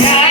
have.